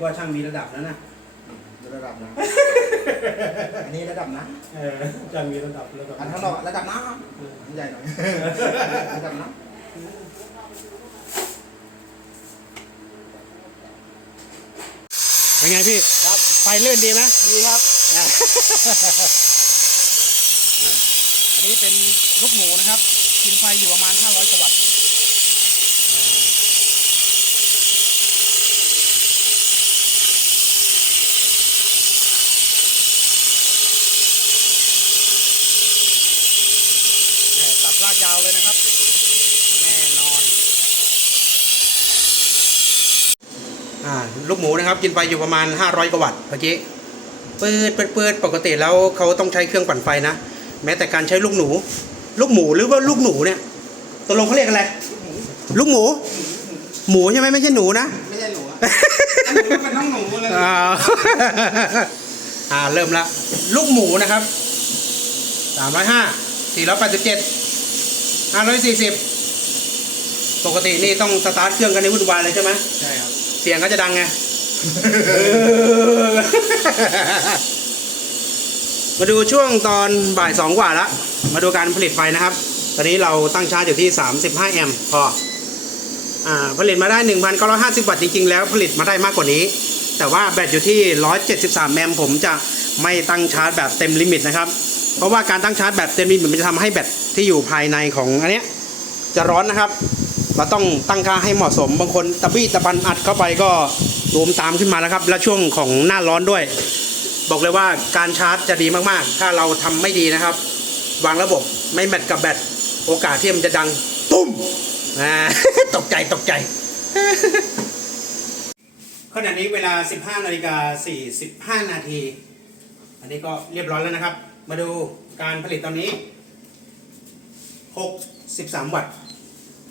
กว่าช่างมีระดับแล้วนะระดับนะ อันนี้ระดับนะเออช่างมีระดับระดับอันข้างนอกระดับน้ำใหญ่หน่อยระดับน้เป็นไงพี่ครับไฟเลื่อนดีไหมำดีครับอะอันนี้เป็นลูกหมูนะครับ กินไฟอยู่ประมาณ 500กว่าวัตต์ เนี่ยตัดรากยาวเลยนะครับ แน่นอน อ่า ลูกหมูนะครับ กินไฟอยู่ประมาณ 500กว่าวัตต์เมื่อกี้เปิดเปิดเปิดปกติแล้วเขาต้องใช้เครื่องปั่นไฟนะ แม้แต่การใช้ลูกหนู ลูกหมูหรือว่าลูกหนูเนี่ยตกลงเขาเรียกอะไร ลูกหมู หมูใช่ไหมไม่ใช่หนูนะ ไม่ใช่หนูอะอันหนูเป็นน้องหนูเลยอ่าอ่าเริ่มละ ลูกหมูนะครับสามร้อยห้าสี่ร้อยแปดสิบเจ็ด ห้าร้อยสี่สิบปกตินี่ต้องสตาร์ทเครื่องกันในวุ่นวายเลยใช่ไหมใช่ครับเสียงก็จะดังไง มาดูช่วงตอนบ่ายสองกว่าละ มาดูการผลิตไฟนะครับ ตอนนี้เราตั้งชาร์จอยู่ที่ 35 แอมป์พอ อ่า ผลิตมาได้ 1,950 วัตต์จริง ๆ แล้วผลิตมาได้มากกว่านี้ แต่ว่าแบตอยู่ที่ 173 แอมป์ผมจะไม่ตั้งชาร์จแบบเต็มลิมิตนะครับ เพราะว่าการตั้งชาร์จแบบเต็มลิมิตมันจะทำให้แบต ที่อยู่ภายในของอันเนี้ยจะร้อนนะครับเราต้องตั้งค่าให้เหมาะสม บางคนตะบี้ตะบันอัดเข้าไปก็รวมตามขึ้นมาแล้วครับ และช่วงของหน้าร้อนด้วย บอกเลยว่าการชาร์จจะดีมากๆ ถ้าเราทำไม่ดีนะครับ วางระบบไม่แมทกับแบตโอกาสที่มันจะดังตุ้มตกใจตกใจขณะนี้เวลา 15นาฬิกา45 นาที อันนี้ก็เรียบร้อยแล้วนะครับ มาดูการผลิตตอนนี้ 63 วัตต์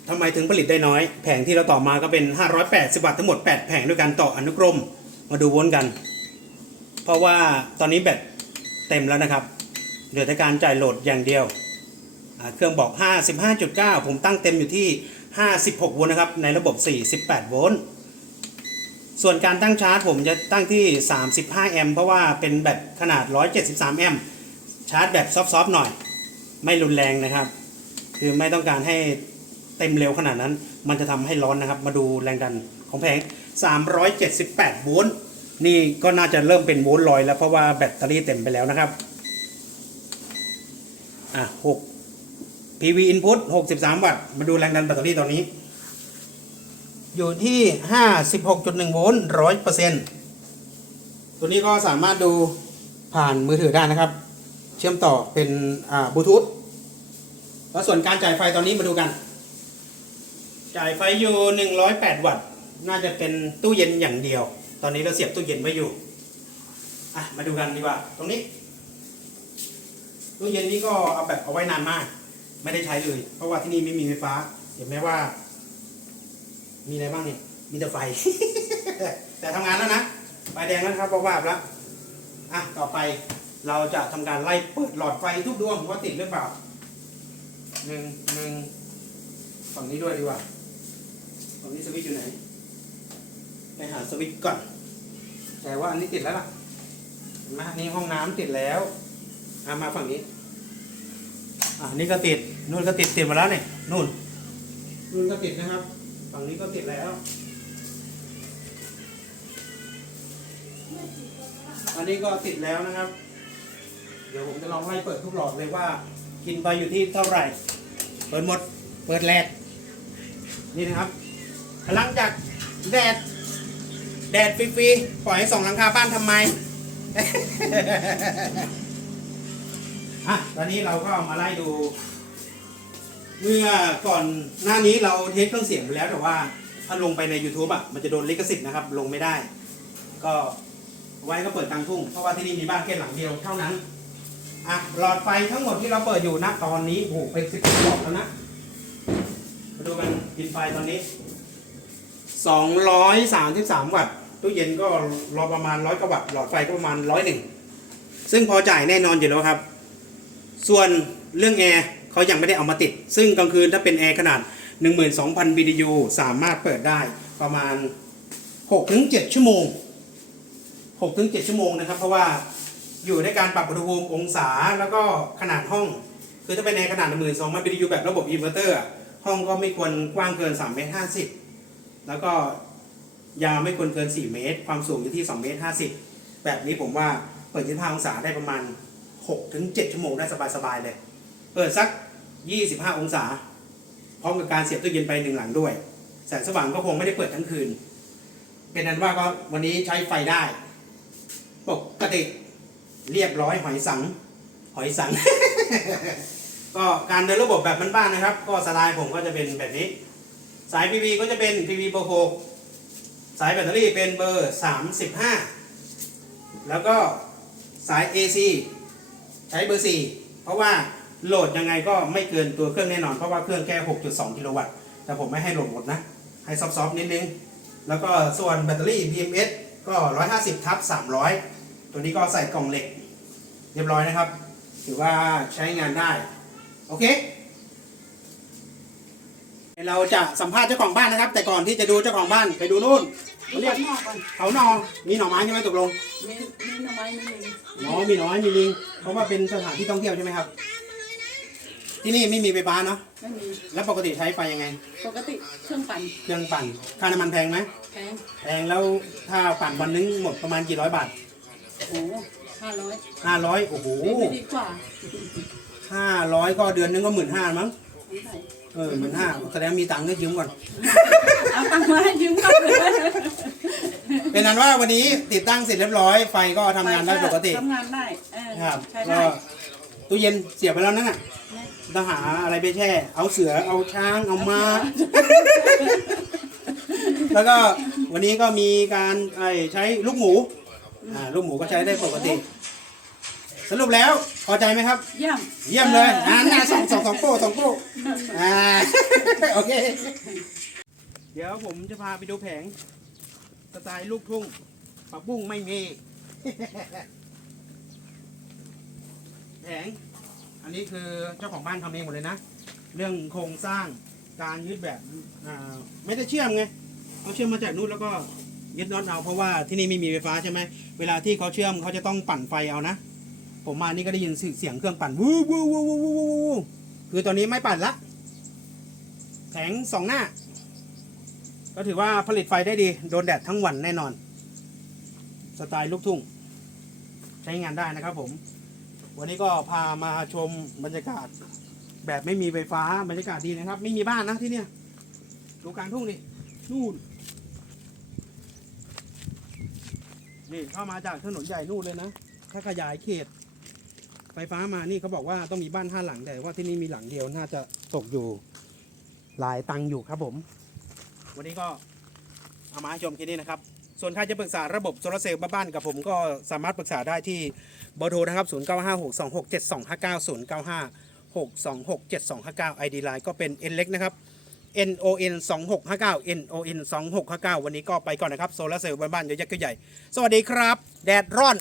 ทำไมถึงผลิตได้น้อย แผงที่เราต่อมาก็เป็น 580 วัตต์ทั้งหมด 8 แผงด้วยกันต่ออนุกรม มาดูวนกัน เพราะว่าตอนนี้แบตเต็มแล้วนะครับ เหลือแต่การจ่ายโหลดอย่างเดียว เครื่องบอก 55.9 ผมตั้งเต็มอยู่ที่ 56 โวลต์นะครับ ในระบบ 48 โวลต์ ส่วนการตั้งชาร์จผมจะตั้งที่ 35 แอมป์ เพราะว่าเป็นแบตขนาด 173 แอมป์ ชาร์จแบบซอฟต์ๆหน่อย ไม่รุนแรงนะครับ คือไม่ต้องการให้เต็มเร็วขนาดนั้น มันจะทำให้ร้อนนะครับ มาดูแรงดันของแผง 378 โวลต์นี่ก็น่าจะเริ่มเป็นโวลต์ลอยแล้วเพราะว่าแบตเตอรี่เต็มไปแล้วนะครับอะ6 PV input 63 วัตต์ มาดูแรงดันแบตเตอรี่ตอนนี้ อยู่ที่ 56.1 โวลต์100%ตัวนี้ก็สามารถดูผ่านมือถือได้นะครับ เชื่อมต่อเป็นอ่าบลูทูธ แล้วส่วนการจ่ายไฟตอนนี้มาดูกัน จ่ายไฟอยู่ 108 วัตต์ น่าจะเป็นตู้เย็นอย่างเดียว ตอนนี้เราเสียบตู้เย็นไว้อยู่ อะ มาดูกันดีกว่า ตรงนี้ ตู้เย็นนี้ก็เอาแบบเอาไว้นานมาก ไม่ได้ใช้เลย เพราะว่าที่นี่ไม่มีไฟฟ้า เห็นไหมว่า มีอะไรบ้างนี่ มีแต่ไฟ แต่ทำงานแล้วนะ ไฟแดงแล้วครับว่าบแล้ว อะ ต่อไปเราจะทำการไล่เปิดหลอดไฟทุกดวงว่าติดหรือเปล่า หนึ่งหนึ่งฝั่งนี้ด้วยดีกว่าฝั่งนี้สวิตช์อยู่ไหน ไปหาสวิตช์ก่อน แต่ว่าอันนี้ติดแล้วล่ะเห็นไหมนี่ห้องน้ำติดแล้วอามาฝั่งนี้ อ่านี่ก็ติด นู่นก็ติดติดมาแล้วเนี่ยนู่น นู่นก็ติดนะครับ ฝั่งนี้ก็ติดแล้ว อันนี้ก็ติดแล้วนะครับ เดี๋ยวผมจะลองไล่เปิดทุกหลอดเลยว่า กินไปอยู่ที่เท่าไหร่ เปิดหมด เปิดแรก นี่นะครับ หลังจากแดด แดดฟรีๆ ปล่อยให้ส่องหลังคาบ้านทำไม อะ ตอนนี้เราก็มาไล่ดู เมื่อก่อนหน้านี้เราเทสเครื่องเสียงไปแล้วแต่ว่า ถ้าลงไปใน YouTube อะ มันจะโดนลิขสิทธิ์นะครับ ลงไม่ได้ ก็ไว้ก็เปิดกลางทุ่ง เพราะว่าที่นี่มีบ้านแค่หลังเดียวเท่านั้น อะหลอดไฟทั้งหมดที่เราเปิดอยู่นะตอนนี้โอ้โหเป็นสิบหลอดแล้วนะมาดูกันกินไฟตอนนี้233วัตต์ตู้เย็นก็รอประมาณร้อยกว่าวัตต์หลอดไฟก็ประมาณร้อยหนึ่งซึ่งพอจ่ายแน่นอนอยู่แล้วครับ ส่วนเรื่องแอร์เขายังไม่ได้เอามาติด ซึ่งกลางคืนถ้าเป็นแอร์ขนาด 12,000 BTU สามารถเปิดได้ประมาณ 6-7 ชั่วโมง6ถึง7ชั่วโมงนะครับ เพราะว่า อยู่ในการปรับอุณหภูมิองศาแล้วก็ขนาดห้อง คือถ้าเป็นในขนาดหมื่นสองมันเป็นอยู่แบบระบบอินเวอร์เตอร์ห้องก็ไม่ควรกว้างเกิน3เมตร50แล้วก็ยาวไม่ควรเกิน 4 เมตร ความสูงอยู่ที่2เมตร50 แบบนี้ผมว่าเปิด25องศาได้ประมาณ6ถึง7ชั่วโมงได้สบายๆเลย เปิดสัก 25 องศา พร้อมกับการเสียบตู้เย็นไปหนึ่งหลังด้วยแสงสว่างก็คงไม่ได้เปิดทั้งคืน เป็นนั้นว่าก็วันนี้ใช้ไฟได้ ปกติ เรียบร้อยหอยสัง หอยสัง ก็การเดินระบบแบบบ้านๆนะครับ ก็สไตล์ผมก็จะเป็นแบบนี้ สาย PV ก็จะเป็น PV เบอร์ 6 สายแบตเตอรี่เป็นเบอร์ 35 แล้วก็สาย AC ใช้เบอร์ 4 เพราะว่าโหลดยังไงก็ไม่เกินตัวเครื่องแน่นอน เพราะว่าเครื่องแค่6.2 กิโลวัตต์ แต่ผมไม่ให้โหลดหมดนะ ให้ซอฟๆนิดนึง แล้วก็ส่วนแบตเตอรี่ BMS ก็ 150ทับ300 ตัวนี้ก็ใส่กล่องเหล็ก เรียบร้อยนะครับ ถือว่าใช้งานได้ โอเค เราจะสัมภาษณ์เจ้าของบ้านนะครับ แต่ก่อนที่จะดูเจ้าของบ้านไปดูนู่นเขาเรียกหม้อก่อนเขานอมีหน่อไม้ใช่ไหมตกลงมีมีหน่อไม้มีลิงอ๋อมีหน่อไม้มีลิงเพราะว่าเป็นสถานที่ท่องเที่ยวใช่ไหมครับ ที่นี่ไม่มีไฟฟ้าเนาะไม่มีแล้วปกติใช้ไฟยังไง ปกติเครื่องปั่นเครื่องปั่นค่าน้ำมันแพงไหมแพงแพงแล้วถ้าปั่นวันนึงหมดประมาณกี่ร้อยบาทโอ้โหห้าร้อยห้าร้อยโอ้โหไม่ดีกว่าห้าร้อยก็เดือนนึงก็หมื่นห้ามั้งไม่ได้เออหมื่นห้าแสดงมีตังค์ก็ยืมก่อน เอาตังค์มาให้ยืมก่อนเป็นนั้นว่าวันนี้ติดตั้งเสร็จเรียบร้อยไฟก็ทำงานได้ปกติทำงานได้เออครับใช้ก็ได้ตู้เย็นเสียบไปแล้วนั่นน่ะนะต้องหาอะไรไปแช่ เอาเสือเอาช้างเอาม้า แล้วก็วันนี้ก็มีการไอ้ใช้ลูกหมู อ่าลูกหมูก็ใช้ได้ปกติ สรุปแล้วพอใจไหมครับ เยี่ยมเยี่ยมเลยอ่าหน้าสองสองสองโป้สองโป้อ่าโอเค เดี๋ยวผมจะพาไปดูแผงสไตล์ลูกทุ่งปักบุ้งไม่มี แผง อันนี้คือเจ้าของบ้านทำเองหมดเลยนะ เรื่องโครงสร้างการยึดแบบอ่าไม่ได้เชื่อมไงเขาเชื่อมมาจากนู่นแล้วก็ ยึดน็อตเอาเพราะว่าที่นี่ไม่มีไฟฟ้าใช่ไหมเวลาที่เขาเชื่อมเขาจะต้องปั่นไฟเอานะ ผมมานี่ก็ได้ยินเสียงเครื่องปั่นวู้วู้วู้วู้วู้วู้คือตอนนี้ไม่ปั่นละแผงสองหน้า ก็ถือว่าผลิตไฟได้ดี โดนแดดทั้งวันแน่นอน สไตล์ลูกทุ่ง ใช้งานได้นะครับผม วันนี้ก็พามาชมบรรยากาศ แบบไม่มีไฟฟ้าบรรยากาศดีนะครับ ไม่มีบ้านนะที่เนี่ยดูกลางทุ่งนี่นู่น นี่เข้ามาจากถนนใหญ่นู่นเลยนะ ถ้าขยายเขต ไฟฟ้ามานี่เขาบอกว่าต้องมีบ้านห้าหลังแต่ว่าที่นี่มีหลังเดียวน่าจะตกอยู่ หลายตังค์อยู่ครับผม วันนี้ก็เอามาให้ชมแค่นี้นะครับ ส่วนใครจะปรึกษาระบบโซลาร์เซลล์บ้านกับผมก็สามารถปรึกษาได้ที่เบอร์โทรนะครับ 0956267259 0956267259 ID Line ก็เป็น N เล็กนะครับ NON 2659 NON 2659 วันนี้ก็ไปก่อนนะครับ โซลาเซลล์บ้านๆเยอะแยะก็ใหญ่ สวัสดีครับ แดดร้อน